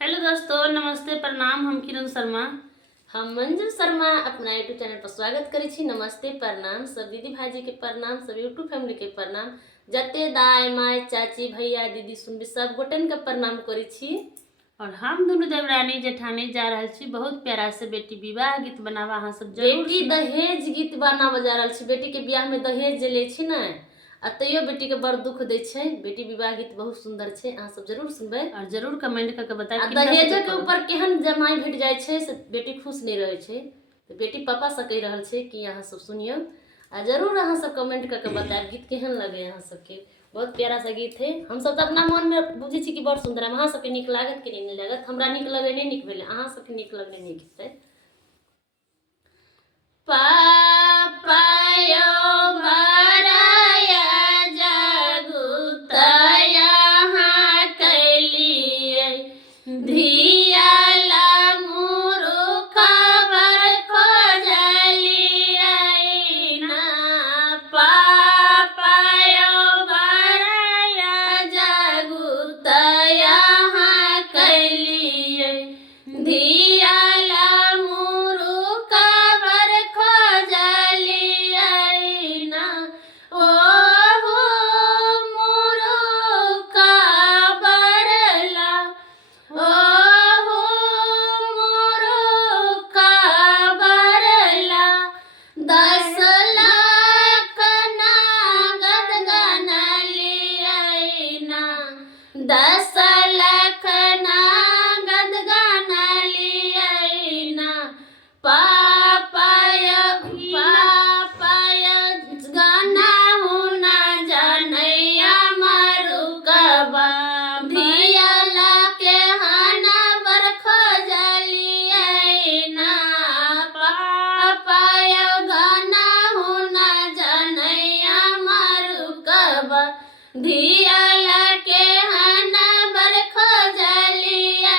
Hello दोस्तों, नमस्ते, प्रणाम। हम किरण शर्मा। हम मंजू शर्मा अपना यूट्यूब चैनल पर स्वागत करै छी। नमस्ते, प्रणाम। सब दीदी भाई के प्रणाम, सब यूट्यूब फैमिली के प्रणाम। जते दाई माय चाची भैया दीदी सुनबी सब गोटन के प्रणाम करै छी। और हम दोनों देवरानी जेठानी जा रहे छी बहुत प्यारा से बेटी विवाह गीत बनावा। अहाँ सब जरूर बेटी दहेज गीत बनावा जा रहल छी। बेटी के बियाह में दहेज जे ले छी ना, तैयो बेटी के बड़ दुख दे छै। बेटी विवाह गीत बहुत सुंदर छै, अहाँ सब जरूर सुनबे और जरूर कमेंट करके बताएं। दहेज के ऊपर केहन जमाई भेट जाय छै से बेटी खुश नहीं रहे छै। तो बेटी पापा से कह रहल छै कि अहाँ सब सुनियो आ जरूर अहाँ सब कमेंट करके बताएब गीत केहन लगे अहाँ सबके। बहुत प्यारा सा गीत है। हम सब तो अपना मन में बुझे छी कि बड़ सुंदर है। अहाँ सबके नीक लागत कि नहीं लागत? हमरा नीक लगे नहीं नीक भेले, अहाँ सबके नीक लगने नीक हेतै। पापायो भराया जगुतया हाँ कैलिए धियाला मुरु खबर खोजलिए ना। पापायो भराया जगुतया हाँ कैलिए धियाला दस लाख नागद गाना लिया ना। पापाय गाना होना जानैया मारू कबा धियाला के हाना बर खोजलिए ना। पापाय गाना होना जानैया मारू कबा धियाला के हाना बर खोजलिए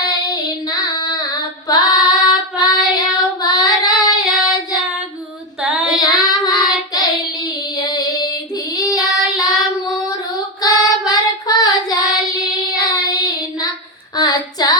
ना। पापाय भराया जगुतया हाँ कैलिए धियाला मुरु खबर खोजलिए ना। अच्छा